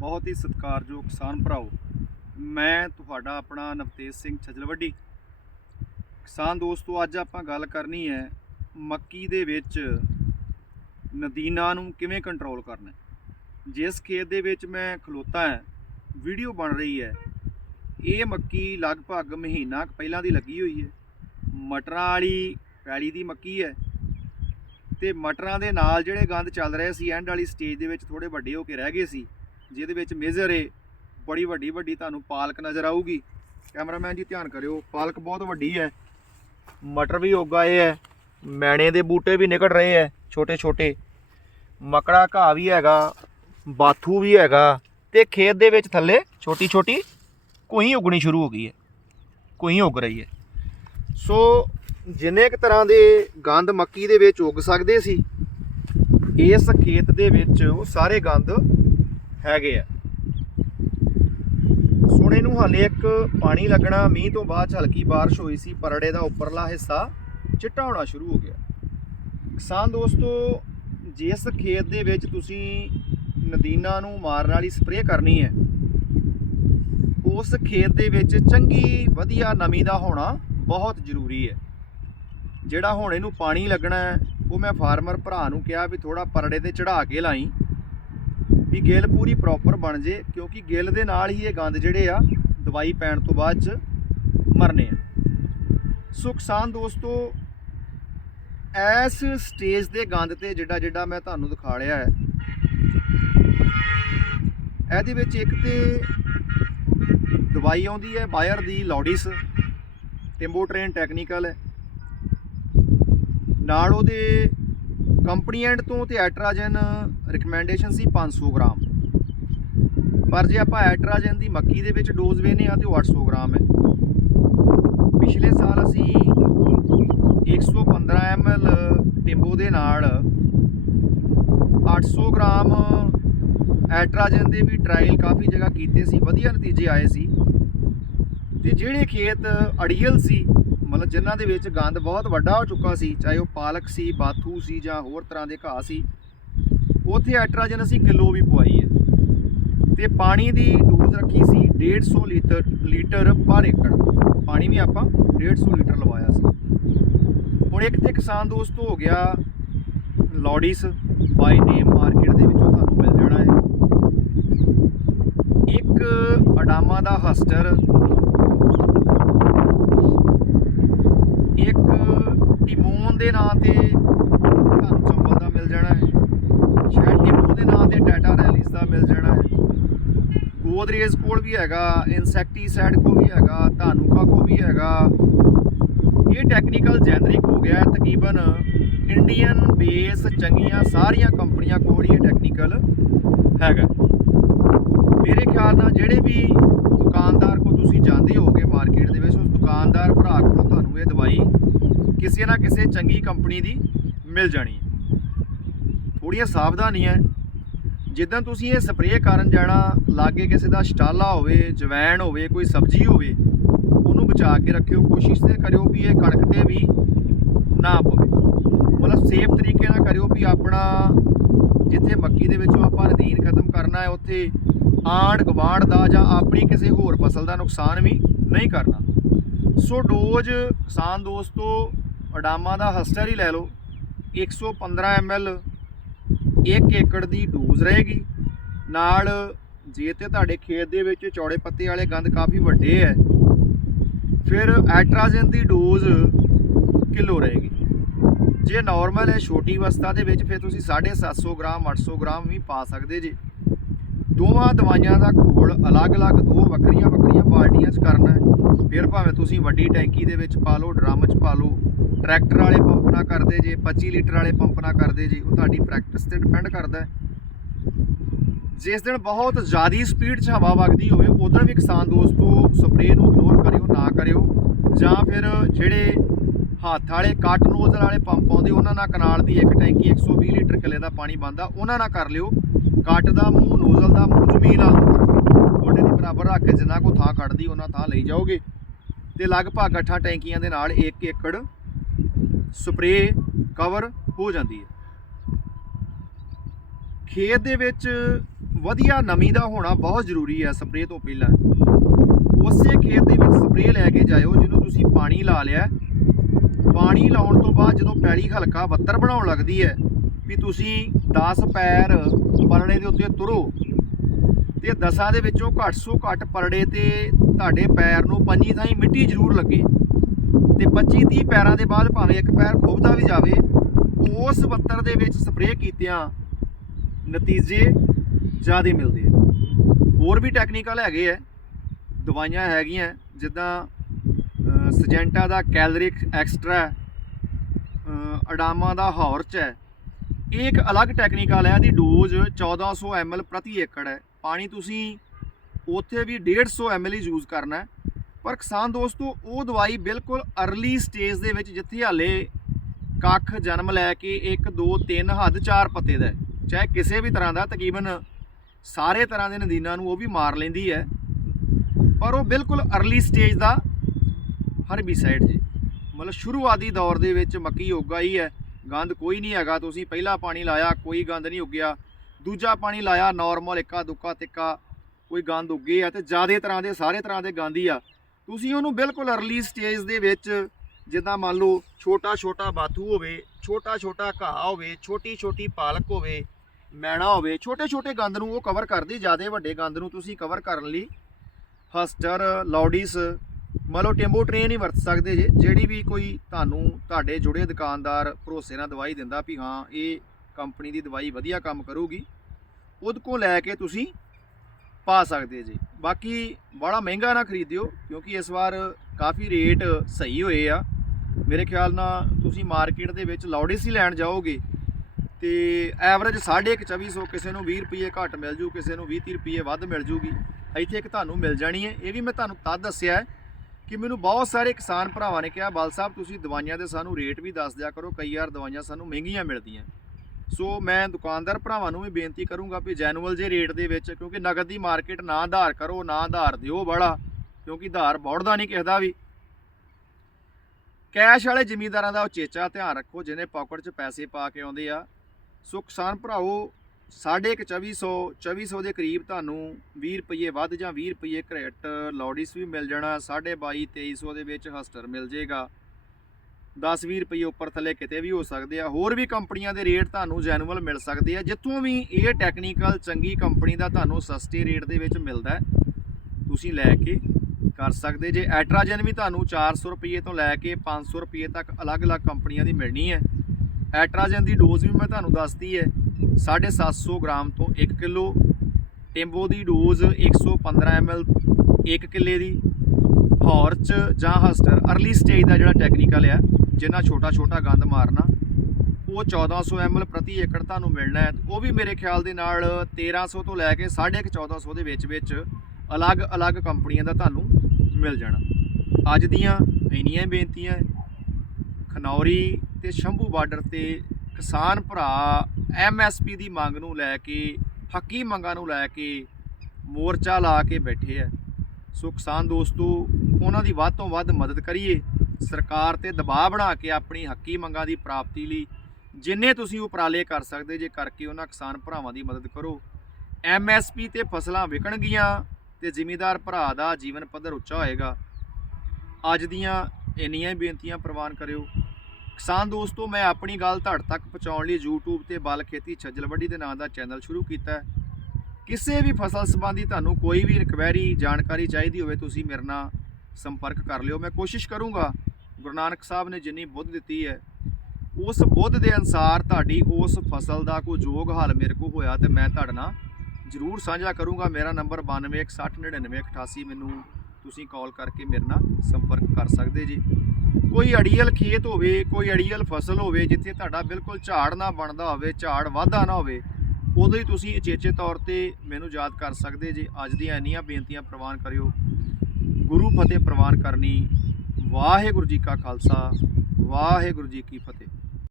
ਬਹੁਤ ਹੀ ਸਤਿਕਾਰਯੋਗ ਕਿਸਾਨ ਭਰਾਓ, ਮੈਂ ਤੁਹਾਡਾ ਆਪਣਾ ਨਵਤੇਜ ਸਿੰਘ ਛਜਲਵੱਡੀ। ਕਿਸਾਨ ਦੋਸਤੋ, ਅੱਜ ਆਪਾਂ ਗੱਲ ਕਰਨੀ ਹੈ ਮੱਕੀ ਦੇ ਵਿੱਚ ਨਦੀਨਾਂ ਨੂੰ ਕਿਵੇਂ ਕੰਟਰੋਲ ਕਰਨਾ ਜਿਸ ਖੇਤ ਦੇ ਵਿੱਚ ਮੈਂ ਖਲੋਤਾ ਹਾਂ, ਵੀਡੀਓ ਬਣ ਰਹੀ ਹੈ। ਇਹ ਮੱਕੀ ਲਗਭਗ ਮਹੀਨਾ ਕੁ ਪਹਿਲਾਂ ਦੀ ਲੱਗੀ ਹੋਈ ਹੈ। ਮਟਰਾਂ ਵਾਲੀ ਪੈਲੀ ਦੀ ਮੱਕੀ ਹੈ ਤੇ ਮਟਰਾਂ ਦੇ ਨਾਲ ਜਿਹੜੇ ਗੰਦ ਚੱਲ ਰਹੇ ਸੀ ਐਂਡ ਵਾਲੀ ਸਟੇਜ ਦੇ ਵਿੱਚ ਥੋੜੇ ਵੱਡੇ ਹੋ ਕੇ ਰਹਿ ਗਏ ਸੀ। ਜਿਹਦੇ ਵਿੱਚ ਮੇਜ਼ਰ ਏ, ਬੜੀ ਵੱਡੀ ਵੱਡੀ ਤੁਹਾਨੂੰ ਪਾਲਕ ਨਜ਼ਰ ਆਊਗੀ। ਕੈਮਰਾਮੈਨ ਜੀ ਧਿਆਨ ਕਰਿਓ, ਪਾਲਕ ਬਹੁਤ ਵੱਡੀ ਹੈ। ਮਟਰ ਵੀ ਉੱਗ ਆਏ ਹੈ, ਮੈਣੇ ਦੇ ਬੂਟੇ ਵੀ ਨਿਕਲ ਰਹੇ ਹੈ, ਛੋਟੇ ਛੋਟੇ। ਮਕੜਾ ਘਾਹ ਵੀ ਹੈਗਾ, ਬਾਥੂ ਵੀ ਹੈਗਾ, ਤੇ ਖੇਤ ਦੇ ਵਿੱਚ ਥੱਲੇ ਛੋਟੀ ਛੋਟੀ ਕੋਈ ਉਗਣੀ ਸ਼ੁਰੂ ਹੋ ਗਈ ਹੈ। ਕੋਈ ਉਗ ਰਹੀ ਹੈ। ਸੋ ਜਿੰਨੇ ਕੁ ਤਰ੍ਹਾਂ ਦੇ ਗੰਦ ਮੱਕੀ ਦੇ ਵਿੱਚ ਉੱਗ ਸਕਦੇ ਸੀ, ਇਸ ਖੇਤ ਦੇ ਵਿੱਚ ਉਹ ਸਾਰੇ ਗੰਦ ਹੈਗੇ ਆ। ਸੋਨੇ ਨੂੰ ਹਾਲੇ ਇੱਕ ਪਾਣੀ ਲੱਗਣਾ, ਮੀਂਹ ਤੋਂ ਬਾਅਦ 'ਚ ਹਲਕੀ ਬਾਰਿਸ਼ ਹੋਈ ਸੀ, ਪਰੜੇ ਦਾ ਉੱਪਰਲਾ ਹਿੱਸਾ ਚਿੱਟਾ ਹੋਣਾ ਸ਼ੁਰੂ ਹੋ ਗਿਆ। ਕਿਸਾਨ ਦੋਸਤੋ, ਜਿਸ ਖੇਤ ਦੇ ਵਿੱਚ ਤੁਸੀਂ ਨਦੀਨਾ ਨੂੰ ਮਾਰਨ ਵਾਲੀ ਸਪਰੇਅ ਕਰਨੀ ਹੈ, ਉਸ ਖੇਤ ਦੇ ਵਿੱਚ ਚੰਗੀ ਵਧੀਆ ਨਮੀ ਦਾ ਹੋਣਾ ਬਹੁਤ ਜ਼ਰੂਰੀ ਹੈ। ਜਿਹੜਾ ਹੁਣ ਇਹਨੂੰ ਪਾਣੀ ਲੱਗਣਾ ਹੈ, ਉਹ ਮੈਂ ਫਾਰਮਰ ਭਰਾ ਨੂੰ ਕਿਹਾ ਵੀ ਥੋੜਾ ਪਰੜੇ ਤੇ ਚੜਾ ਕੇ ਲਾਈ। ਵੀ ਗਿੱਲ ਪੂਰੀ ਪ੍ਰੋਪਰ ਬਣ ਜੇ, ਕਿਉਂਕਿ ਗਿੱਲ ਦੇ ਨਾਲ ਹੀ ਇਹ ਗੰਦ ਜਿਹੜੇ ਆ, ਦਵਾਈ ਪੈਣ ਤੋਂ ਬਾਅਦ ਚ ਮਰਨੇ ਆ। ਸੋ ਕਿਸਾਨ ਦੋਸਤੋ, ਇਸ ਸਟੇਜ ਦੇ ਗੰਦ ਤੇ ਜਿਹੜਾ ਜਿਹੜਾ ਮੈਂ ਤੁਹਾਨੂੰ ਦਿਖਾ ਰਿਹਾ ਹੈ, ਇਹਦੇ ਵਿੱਚ ਇੱਕ ਤੇ ਦਵਾਈ ਆਉਂਦੀ ਹੈ, ਬਾਇਰ ਦੀ ਲੌਡੀਸ, ਟਿੰਬੋ ਟ੍ਰੇਨ ਟੈਕਨੀਕਲ ਹੈ। ਨਾਲ ਉਹਦੇ ਕੰਪਨੀ ਐਂਡ ਤੋਂ ਤੇ ਐਟਰਾਜਨ ਰეკਮੈਂਡੇਸ਼ਨ ਸੀ 500 ਗ੍ਰਾਮ। ਪਰ ਜੇ ਆਪਾਂ ਐਟਰਾਜਨ ਦੀ ਮੱਕੀ ਦੇ ਵਿੱਚ ਡੋਜ਼ ਵੇਨੇ ਆ ਤੇ ਉਹ 800 ਗ੍ਰਾਮ ਹੈ। ਪਿਛਲੇ ਸਾਲ ਅਸੀਂ 115 ml ਟਿੰਬੋ ਦੇ ਨਾਲ 800 ਗ੍ਰਾਮ ਐਟਰਾਜਨ ਦੇ ਵੀ ਟ੍ਰਾਇਲ ਕਾਫੀ ਜਗ੍ਹਾ ਕੀਤੇ ਸੀ, ਵਧੀਆ ਨਤੀਜੇ ਆਏ ਸੀ। ਤੇ ਜਿਹੜੇ ਖੇਤ ਅੜੀਅਲ ਸੀ ਮਤਲਬ ਜਿਨ੍ਹਾਂ ਦੇ ਵਿੱਚ ਗੰਦ ਬਹੁਤ ਵੱਡਾ ਹੋ ਚੁੱਕਾ ਸੀ, ਚਾਹੇ ਉਹ ਪਾਲਕ ਸੀ, ਬਾਥੂ ਸੀ ਜਾਂ ਹੋਰ ਤਰ੍ਹਾਂ ਦੇ ਘਾਹ ਸੀ, ਉੱਥੇ ਐਟਰਾਜਨ ਅਸੀਂ ਕਿਲੋ ਵੀ ਪਵਾਈ ਹੈ। ਤੇ ਪਾਣੀ ਦੀ ਡੋਜ਼ ਰੱਖੀ ਸੀ 150 ਲੀਟਰ ਲੀਟਰ ਪਰ ਏਕੜ। ਪਾਣੀ ਵੀ ਆਪਾਂ 150 ਲੀਟਰ ਲਵਾਇਆ ਸੀ। ਹੁਣ ਇੱਕ ਤੇ ਕਿਸਾਨ ਦੋਸਤੋ ਹੋ ਗਿਆ ਲੌਡੀਸ ਬਾਈ ਨੇਮ ਮਾਰਕੀਟ ਦੇ ਵਿੱਚੋਂ ਤੁਹਾਨੂੰ ਮਿਲ ਜਾਣਾ ਹੈ। ਇੱਕ ਅਡਾਮਾ ਦਾ ਹਸਟਰ ਇੱਕ ਟਿਮੋਨ ਦੇ ਨਾਂ ਤੇ ਤੁਹਾਨੂੰ ਚੰਬਲ ਦਾ ਮਿਲ ਜਾਣਾ ਹੈ। ਸ਼ਾਇਦ ਟਿਮੋ ਦੇ ਨਾਂ ਤੇ ਟਾਟਾ ਰੈਲਿਸ ਦਾ ਮਿਲ ਜਾਣਾ ਹੈ। ਗੋਦਰੇਜ ਕੋਲ ਵੀ ਹੈਗਾ, ਇਨਸੈਕਟੀਸਾਈਡ ਕੋ ਵੀ ਹੈਗਾ, ਧਾਨੂਕਾ ਕੋ ਵੀ ਹੈਗਾ। ਇਹ ਟੈਕਨੀਕਲ ਜੈਨਰਿਕ ਹੋ ਗਿਆ ਤਕਰੀਬਨ ਇੰਡੀਅਨ ਬੇਸ ਚੰਗੀਆਂ ਸਾਰੀਆਂ ਕੰਪਨੀਆਂ ਕੋਲ ਹੀ ਇਹ ਟੈਕਨੀਕਲ ਹੈਗਾ। ਮੇਰੇ ਖਿਆਲ ਨਾਲ ਜਿਹੜੇ ਵੀ ਦੁਕਾਨਦਾਰ ਕੋ ਤੁਸੀਂ ਜਾਂਦੇ ਹੋਗੇ ਮਾਰਕੀਟ ਦੇ ਵਿੱਚ, ਉਸ ਦੁਕਾਨਦਾਰ ਭਰਾ ਕੋਲੋਂ ਤੁਹਾਨੂੰ ਇਹ ਦਵਾਈ ਕਿਸੇ ਨਾ ਕਿਸੇ ਚੰਗੀ ਕੰਪਨੀ ਦੀ ਮਿਲ ਜਾਣੀ ਹੈ। ਥੋੜੀਆਂ ਸਾਵਧਾਨੀਆਂ ਹੈ। ਜਿੱਦਾਂ ਤੁਸੀਂ ਇਹ ਸਪਰੇਅ ਕਰਨ ਜਾਣਾ, ਲਾਗੇ ਕਿਸੇ ਦਾ ਸਟਾਲਾ ਹੋਵੇ, ਜਵੈਣ ਹੋਵੇ, ਕੋਈ ਸਬਜ਼ੀ ਹੋਵੇ, ਉਹਨੂੰ ਬਚਾ ਕੇ ਰੱਖਿਓ, ਕੋਸ਼ਿਸ਼ ਤੇ ਕਰਿਓ ਵੀ ਇਹ ਕਣਕ ਤੇ ਵੀ ਨਾ ਪਵੇ। ਮਤਲਬ ਸੇਫ ਤਰੀਕੇ ਨਾਲ ਕਰਿਓ ਵੀ ਆਪਣਾ ਜਿੱਥੇ ਮੱਕੀ ਦੇ ਵਿੱਚੋਂ ਆਪਾਂ ਰਦੀਨ ਖਤਮ ਕਰਨਾ ਹੈ, ਉੱਥੇ ਆਂਢ ਗਵਾਂਢ ਦਾ ਜਾਂ ਆਪਣੀ ਕਿਸੇ ਹੋਰ ਫਸਲ ਦਾ ਨੁਕਸਾਨ ਵੀ ਨਹੀਂ ਕਰਨਾ। ਸੋ ਡੋਜ਼ ਕਿਸਾਨ ਦੋਸਤੋ ਅਡਾਮਾ ਦਾ ਹਸਟਰ ਹੀ ਲੈ ਲਓ। 115 ml 1 ਏਕੜ ਦੀ ਡੋਜ਼ ਰਹੇਗੀ। ਨਾਲ ਜੇ ਤੇ ਤੁਹਾਡੇ ਖੇਤ ਦੇ ਵਿੱਚ ਚੌੜੇ ਪੱਤੇ ਵਾਲੇ ਗੰਦ ਕਾਫੀ ਵੱਡੇ ਹੈ ਫਿਰ ਐਟਰਾਜਨ ਦੀ ਡੋਜ਼ ਕਿਲੋ ਰਹੇਗੀ। ਜੇ ਨਾਰਮਲ ਹੈ ਛੋਟੀ ਅਵਸਥਾ ਦੇ ਵਿੱਚ ਫਿਰ ਤੁਸੀਂ 750 ਗ੍ਰਾਮ 800 ਗ੍ਰਾਮ ਵੀ ਪਾ ਸਕਦੇ ਜੇ। ਦੋਵਾਂ ਦਵਾਈਆਂ ਦਾ ਘੋਲ ਅਲੱਗ-ਅਲੱਗ ਦੋ ਵੱਖਰੀਆਂ ਵੱਖਰੀਆਂ ਬਾਲਟੀਆਂ 'ਚ ਕਰਨਾ ਹੈ। ਫਿਰ ਭਾਵੇਂ ਤੁਸੀਂ ਵੱਡੀ ਟੈਂਕੀ ਦੇ ਵਿੱਚ ਪਾ ਲਓ, ਡਰਮ 'ਚ ਪਾ ਲਓ, ਟਰੈਕਟਰ ਵਾਲੇ ਪੰਪ ਨਾ ਕਰਦੇ ਜੇ 25 ਲੀਟਰ ਵਾਲੇ ਪੰਪ ਨਾ ਕਰਦੇ ਜੇ, ਉਹ ਤੁਹਾਡੀ ਪ੍ਰੈਕਟਿਸ ਤੇ ਡਿਪੈਂਡ ਕਰਦਾ ਜਿਸ ਦਿਨ ਬਹੁਤ ਜ਼ਿਆਦੀ ਸਪੀਡ 'ਚ ਹਵਾ ਵਗਦੀ ਹੋਵੇ ਉਦੋਂ ਵੀ ਕਿਸਾਨ ਦੋਸਤੋ ਸਪਰੇਅ ਨੂੰ ਇਗਨੋਰ ਕਰਿਓ, ਨਾ ਕਰਿਓ। ਜਾਂ ਫਿਰ ਜਿਹੜੇ ਹੱਥ ਵਾਲੇ ਕੱਟ ਨੋਜ਼ਲ ਵਾਲੇ ਪੰਪ ਆਉਂਦੇ, ਉਹਨਾਂ ਨਾਲ ਕਨਾਲ ਦੀ ਇੱਕ ਟੈਂਕੀ 120 ਲੀਟਰ ਕਿੱਲੇ ਦਾ ਪਾਣੀ ਬੰਦਾ ਉਹਨਾਂ ਨਾਲ ਕਰ ਲਿਓ। ਕੱਟ ਦਾ ਮੂੰਹ, ਨੋਜ਼ਲ ਦਾ ਮੂੰਹ, ਜ਼ਮੀਨ ਨਾਲ ਗੋਡੇ ਦੇ ਬਰਾਬਰ ਰੱਖ ਕੇ ਜਿੰਨਾ ਕੋ ਥਾਂ ਕੱਢਦੀ ਉਹਨਾਂ ਥਾਂ ਲਈ ਜਾਓਗੇ ਤੇ ਲਗਭਗ ਅੱਠਾਂ ਟੈਂਕੀਆਂ ਦੇ ਨਾਲ 1 ਏਕੜ ਸਪਰੇਅ ਕਵਰ ਹੋ ਜਾਂਦੀ ਹੈ। ਖੇਤ ਦੇ ਵਿੱਚ ਵਧੀਆ ਨਮੀ ਦਾ ਹੋਣਾ ਬਹੁਤ ਜ਼ਰੂਰੀ ਹੈ ਸਪਰੇਅ ਤੋਂ ਪਹਿਲਾਂ। ਉਸੇ ਖੇਤ ਦੇ ਵਿੱਚ ਸਪਰੇਅ ਲੈ ਕੇ ਜਾਇਓ, ਜਿਹਨੂੰ ਤੁਸੀਂ ਪਾਣੀ ਲਾ ਲਿਆ। ਪਾਣੀ ਲਾਉਣ ਤੋਂ ਬਾਅਦ ਜਦੋਂ ਪੈਲੀ ਹਲਕਾ ਬੱਤਰ ਬਣਾਉਣ ਲੱਗਦੀ ਹੈ, ਵੀ ਤੁਸੀਂ 10 ਪੈਰ ਪਰੜੇ ਦੇ ਉੱਤੇ ਤੁਰੋ ਤੇ ਦਸਾਂ ਦੇ ਵਿੱਚੋਂ ਘੱਟ ਸੋ ਘੱਟ ਪਰੜੇ ਤੇ ਤੁਹਾਡੇ ਪੈਰ ਨੂੰ ਪੰਜੀ ਥਾਈ ਮਿੱਟੀ ਜ਼ਰੂਰ ਲੱਗੇ ਤੇ 25 30 ਪੈਰਾਂ ਦੇ ਬਾਅਦ ਭਾਵੇਂ ਇੱਕ ਪੈਰ ਖੁੱਬਦਾ ਵੀ ਜਾਵੇ ਉਸ ਬੱਤਰ ਦੇ ਵਿੱਚ ਸਪਰੇਅ ਕੀਤਿਆਂ ਨਤੀਜੇ ਜ਼ਿਆਦਾ ਮਿਲਦੇ ਆ। ਹੋਰ ਵੀ ਟੈਕਨੀਕਲ ਹੈਗੇ ਆ ਦਵਾਈਆਂ ਹੈਗੀਆਂ ਜਿੱਦਾਂ ਸਜੈਂਟਾ ਦਾ ਕੈਲਰਿਕ ਐਕਸਟਰਾ ਅਹ, ਅਡਾਮਾ ਦਾ ਹੌਰਚ ਹੈ ਇਹ ਇੱਕ ਅਲੱਗ ਟੈਕਨੀਕਲ ਹੈ, ਇਹਦੀ ਡੋਜ਼ 1400 ml ਪ੍ਰਤੀ ਏਕੜ ਹੈ। ਪਾਣੀ ਤੁਸੀਂ ਉੱਥੇ ਵੀ 150 ml ਹੀ ਯੂਜ਼ ਕਰਨਾ ਪਰ ਕਿਸਾਨ ਦੋਸਤੋ, ਉਹ ਦਵਾਈ ਬਿਲਕੁਲ ਅਰਲੀ ਸਟੇਜ ਦੇ ਵਿੱਚ ਜਿੱਥੇ ਹਾਲੇ ਕੱਖ ਜਨਮ ਲੈ ਕੇ 1 2 3 ਹੱਦ 4 ਪੱਤੇ ਦਾ ਚਾਹੇ ਕਿਸੇ ਵੀ ਤਰ੍ਹਾਂ ਦਾ, ਤਕਰੀਬਨ ਸਾਰੇ ਤਰ੍ਹਾਂ ਦੇ ਨਦੀਨਾਂ ਨੂੰ ਉਹ ਵੀ ਮਾਰ ਲੈਂਦੀ ਹੈ। ਪਰ ਉਹ ਬਿਲਕੁਲ ਅਰਲੀ ਸਟੇਜ ਦਾ ਹਰਬੀਸਾਈਡ ਜੀ। ਮਤਲਬ ਸ਼ੁਰੂਆਤੀ ਦੌਰ ਦੇ ਵਿੱਚ ਮੱਕੀ ਉੱਗਾ ਹੀ ਹੈ। ਗੰਦ ਕੋਈ ਨਹੀਂ ਹੈਗਾ, ਤੁਸੀਂ ਪਹਿਲਾ ਪਾਣੀ ਲਾਇਆ, ਕੋਈ ਗੰਦ ਨਹੀਂ ਉੱਗਿਆ। ਦੂਜਾ ਪਾਣੀ ਲਾਇਆ ਨਾਰਮਲ ਇੱਕਾ, ਦੁੱਕਾ, ਤਿੱਕਾ, ਕੋਈ ਗੰਦ ਉੱਗੇ ਆ ਤੇ ਜਿਆਦੇ ਤਰ੍ਹਾਂ ਦੇ, ਸਾਰੇ ਤਰ੍ਹਾਂ ਦੇ ਗੰਦ ਹੀ ਆ। ਤੁਸੀਂ ਉਹਨੂੰ ਬਿਲਕੁਲ ਅਰਲੀ ਸਟੇਜ ਦੇ ਵਿੱਚ, ਜਿੱਦਾਂ ਮੰਨ ਲਓ ਛੋਟਾ ਛੋਟਾ ਬਾਥੂ ਹੋਵੇ ਛੋਟਾ ਛੋਟਾ ਘਾਹ ਹੋਵੇ ਛੋਟੀ ਛੋਟੀ ਪਾਲਕ ਹੋਵੇ, ਮੈਣਾ ਹੋਵੇ ਛੋਟੇ ਛੋਟੇ ਗੰਦ ਨੂੰ ਉਹ ਕਵਰ ਕਰਦੀ, ਜਿਆਦੇ ਵੱਡੇ ਗੰਦ ਨੂੰ ਤੁਸੀਂ ਕਵਰ ਕਰਨ ਲਈ। ਹਸਟਰ, ਲੌਡੀਸ ਮੰਨ ਲਓ ਟੈਂਬੋ ਟ੍ਰੇਨ ਹੀ ਵਰਤ ਸਕਦੇ ਜੇ, ਜਿਹੜੀ ਵੀ ਕੋਈ ਤੁਹਾਨੂੰ ਤੁਹਾਡੇ ਜੁੜੇ ਦੁਕਾਨਦਾਰ ਭਰੋਸੇ ਨਾਲ ਦਵਾਈ ਦਿੰਦਾ ਵੀ ਹਾਂ, ਇਹ ਕੰਪਨੀ ਦੀ ਦਵਾਈ ਵਧੀਆ ਕੰਮ ਕਰੂਗੀ, ਉਹਦੇ ਕੋਲ ਲੈ ਕੇ ਤੁਸੀਂ ਪਾ ਸਕਦੇ ਜੇ। ਬਾਕੀ ਬੜਾ ਮਹਿੰਗਾ ਨਾ ਖਰੀਦਿਓ, ਕਿਉਂਕਿ ਇਸ ਵਾਰ ਕਾਫੀ ਰੇਟ ਸਹੀ ਹੋਏ ਆ। ਮੇਰੇ ਖਿਆਲ ਨਾਲ ਤੁਸੀਂ ਮਾਰਕੀਟ ਦੇ ਵਿੱਚ ਲੌਡੀਸ ਹੀ ਲੈਣ ਜਾਓਗੇ ਤੇ ਐਵਰੇਜ 1.5 ਕਿਸੇ ਨੂੰ 20 ਰੁਪਏ ਘੱਟ ਮਿਲ ਜੂ, ਕਿਸੇ ਨੂੰ 20 30 ਰੁਪਏ ਵੱਧ ਮਿਲ ਜੂਗੀ। ਇੱਥੇ ਇੱਕ ਤੁਹਾਨੂੰ ਮਿਲ ਜਾਣੀ ਹੈ। ਇਹ ਵੀ ਮੈਂ ਤੁਹਾਨੂੰ ਤਦ ਦੱਸਿਆ ਹੈ ਕਿ ਮੈਨੂੰ ਬਹੁਤ ਸਾਰੇ ਕਿਸਾਨ ਭਰਾਵਾਂ ਨੇ ਕਿਹਾ, ਬਲ ਸਾਹਿਬ, ਤੁਸੀਂ ਦਵਾਈਆਂ ਦੇ ਸਾਨੂੰ ਰੇਟ ਵੀ ਦੱਸ ਦਿਆ ਕਰੋ, ਕਈ ਵਾਰ ਦਵਾਈਆਂ ਸਾਨੂੰ ਮਹਿੰਗੀਆਂ ਮਿਲਦੀਆਂ। ਸੋ ਮੈਂ ਦੁਕਾਨਦਾਰ ਭਰਾਵਾਂ ਨੂੰ ਵੀ ਬੇਨਤੀ ਕਰੂੰਗਾ ਵੀ ਜੈਨੂਅਲ ਜੇ ਰੇਟ ਦੇ ਵਿੱਚ, ਕਿਉਂਕਿ ਨਗਦ ਦੀ ਮਾਰਕੀਟ ਨਾ ਆਧਾਰ ਕਰੋ, ਨਾ ਆਧਾਰ ਦਿਓ ਬੜਾ ਕਿਉਂਕਿ ਆਧਾਰ ਬੌੜਦਾ ਨਹੀਂ ਕਿਸੇ ਦਾ ਵੀ। ਕੈਸ਼ ਵਾਲੇ ਜ਼ਿਮੀਂਦਾਰਾਂ ਦਾ ਉਚੇਚਾ ਧਿਆਨ ਰੱਖੋ, ਜਿਹਨੇ ਪਾਕਟ 'ਚ ਪੈਸੇ ਪਾ ਕੇ ਆਉਂਦੇ ਆ। ਸੋ ਕਿਸਾਨ ਭਰਾਓ ਸਾਢੇ ਕੁ 2400 2400 ਦੇ ਕਰੀਬ ਤੁਹਾਨੂੰ 20 ਰੁਪਏ ਵੱਧ ਜਾਂ 20 ਰੁਪਏ ਕਰੇਟ ਲੌਡੀਸ ਵੀ ਮਿਲ ਜਾਣਾ। 22 2300 ਦੇ ਵਿੱਚ ਹਸਟਰ ਮਿਲ ਜੇਗਾ। 10-20 ਰੁਪਏ ਉੱਪਰ ਥੱਲੇ ਕਿਤੇ ਵੀ ਹੋ ਸਕਦੇ ਆ। ਹੋਰ ਵੀ ਕੰਪਨੀਆਂ ਦੇ ਰੇਟ ਤੁਹਾਨੂੰ ਜੈਨੂਅਲ ਮਿਲ ਸਕਦੇ ਆ। ਜਿੱਥੋਂ ਵੀ ਇਹ ਟੈਕਨੀਕਲ ਚੰਗੀ ਕੰਪਨੀ ਦਾ ਤੁਹਾਨੂੰ ਸਸਤੇ ਰੇਟ ਦੇ ਵਿੱਚ ਮਿਲਦਾ ਤੁਸੀਂ ਲੈ ਕੇ ਕਰ ਸਕਦੇ। ਜੇ ਐਟਰਾਜਨ ਵੀ ਤੁਹਾਨੂੰ 400 ਰੁਪਏ ਤੋਂ ਲੈ ਕੇ 500 ਰੁਪਏ ਤੱਕ ਅਲੱਗ-ਅਲੱਗ ਕੰਪਨੀਆਂ ਦੀ ਮਿਲਣੀ ਹੈ। ਐਟਰਾਜਨ ਦੀ ਡੋਜ਼ ਵੀ ਮੈਂ ਤੁਹਾਨੂੰ ਦੱਸਦੀ ਹੈ। 750 ਗ੍ਰਾਮ ਤੋਂ 1 ਕਿਲੋ। ਟੈਂਬੋ ਦੀ ਡੋਜ਼ 115 ml 1 ਕਿੱਲੇ ਦੀ। ਹੌਰਚ ਜਾਂ ਹਸਟਰ ਅਰਲੀ ਸਟੇਜ ਦਾ ਜਿਹੜਾ ਟੈਕਨੀਕਲ ਆ ਜਿੰਨਾ ਛੋਟਾ ਛੋਟਾ ਗੰਦ ਮਾਰਨਾ, ਉਹ 1400 ml ਪ੍ਰਤੀ ਏਕੜ ਤੁਹਾਨੂੰ ਮਿਲਣਾ ਹੈ। ਉਹ ਵੀ ਮੇਰੇ ਖਿਆਲ ਦੇ ਨਾਲ 1300 ਤੋਂ ਲੈ ਕੇ 1450 ਦੇ ਵਿੱਚ ਵਿੱਚ ਅਲੱਗ-ਅਲੱਗ ਕੰਪਨੀਆਂ ਦਾ ਤੁਹਾਨੂੰ ਮਿਲ ਜਾਣਾ। ਅੱਜ ਦੀਆਂ ਇੰਨੀਆਂ ਬੇਨਤੀਆਂ ਖਨੌਰੀ ਤੇ ਸ਼ੰਭੂ ਬਾਰਡਰ ਤੇ ਕਿਸਾਨ ਭਰਾ ਐਮਐਸਪੀ ਦੀ ਮੰਗ ਨੂੰ ਲੈ ਕੇ, ਹੱਕੀ ਮੰਗਾਂ ਨੂੰ ਲੈ ਕੇ ਮੋਰਚਾ ਲਾ ਕੇ ਬੈਠੇ ਆ। ਸੋ ਕਿਸਾਨ ਦੋਸਤੋ, ਉਹਨਾਂ ਦੀ ਵੱਧ ਤੋਂ ਵੱਧ ਮਦਦ ਕਰੀਏ। ਸਰਕਾਰ ਤੇ ਦਬਾਅ ਬਣਾ ਕੇ ਆਪਣੀ ਹੱਕੀ ਮੰਗਾਂ ਦੀ ਪ੍ਰਾਪਤੀ ਲਈ ਜਿੰਨੇ ਤੁਸੀਂ ਉਪਰਾਲੇ ਕਰ ਸਕਦੇ, ਜੇ ਕਰਕੇ ਉਹਨਾਂ ਕਿਸਾਨ ਭਰਾਵਾਂ ਦੀ ਮਦਦ ਕਰੋ। ਐਮਐਸਪੀ ਤੇ ਫਸਲਾਂ ਵਿਕਣਗੀਆਂ ਤੇ ਜ਼ਿਮੀਦਾਰ ਭਰਾ ਦਾ ਜੀਵਨ ਪੱਧਰ ਉੱਚਾ ਹੋਏਗਾ। ਅੱਜ ਦੀਆਂ ਇੰਨੀਆਂ ਹੀ ਬੇਨਤੀਆਂ ਪ੍ਰਵਾਨ ਕਰਿਓ। ਕਿਸਾਨ ਦੋਸਤੋ, ਮੈਂ ਆਪਣੀ ਗੱਲ ਤੁਹਾਡੇ ਤੱਕ ਪਹੁੰਚਾਉਣ ਲਈ YouTube ਤੇ ਬਲ ਖੇਤੀ ਛੱਜਲਵੱਡੀ ਦੇ ਨਾਂ ਦਾ ਚੈਨਲ ਸ਼ੁਰੂ ਕੀਤਾ ਹੈ। ਕਿਸੇ ਵੀ ਫਸਲ ਸੰਬੰਧੀ ਤੁਹਾਨੂੰ ਕੋਈ ਵੀ ਇਨਕੁਆਇਰੀ ਜਾਣਕਾਰੀ ਚਾਹੀਦੀ ਹੋਵੇ, ਤੁਸੀਂ ਮੇਰੇ ਨਾਲ ਸੰਪਰਕ ਕਰ ਲਿਓ। ਮੈਂ ਕੋਸ਼ਿਸ਼ ਕਰੂੰਗਾ, ਗੁਰੂ ਨਾਨਕ ਸਾਹਿਬ ਨੇ ਜਿੰਨੀ ਬੁੱਧ ਦਿੱਤੀ ਹੈ, ਉਸ ਬੁੱਧ ਦੇ ਅਨਸਾਰ ਤੁਹਾਡੀ ਉਸ ਫਸਲ ਦਾ ਕੋਈ ਯੋਗ ਹਾਲ ਮੇਰੇ ਕੋਲ ਹੋਇਆ ਤੇ ਮੈਂ ਤੁਹਾਡੇ ਨਾਲ ਜ਼ਰੂਰ ਸਾਂਝਾ ਕਰੂੰਗਾ। ਮੇਰਾ ਨੰਬਰ 9216999988 ਮੈਨੂੰ ਤੁਸੀਂ ਕਾਲ ਕਰਕੇ ਮੇਰੇ ਨਾਲ ਸੰਪਰਕ ਕਰ ਸਕਦੇ ਜੀ। ਕੋਈ ਅੜੀਅਲ ਖੇਤ ਹੋਵੇ, ਕੋਈ ਅੜੀਅਲ ਫਸਲ ਹੋਵੇ, ਜਿੱਥੇ ਤੁਹਾਡਾ ਬਿਲਕੁਲ ਝਾੜ ਨਾ ਬਣਦਾ ਹੋਵੇ, ਝਾੜ ਵਾਧਾ ਨਾ ਹੋਵੇ, ਉਦੋਂ ਹੀ ਤੁਸੀਂ ਉਚੇਚੇ ਤੌਰ ਤੇ ਮੈਨੂੰ ਯਾਦ ਕਰ ਸਕਦੇ ਜੇ। ਅੱਜ ਦੀਆਂ ਇੰਨੀਆਂ ਬੇਨਤੀਆਂ ਪ੍ਰਵਾਨ ਕਰਿਓ। ਗੁਰੂ ਫਤਿਹ ਪ੍ਰਵਾਨ ਕਰਨੀ। ਵਾਹਿਗੁਰੂ ਜੀ ਕਾ ਖਾਲਸਾ, ਵਾਹਿਗੁਰੂ ਜੀ ਕੀ ਫਤਿਹ।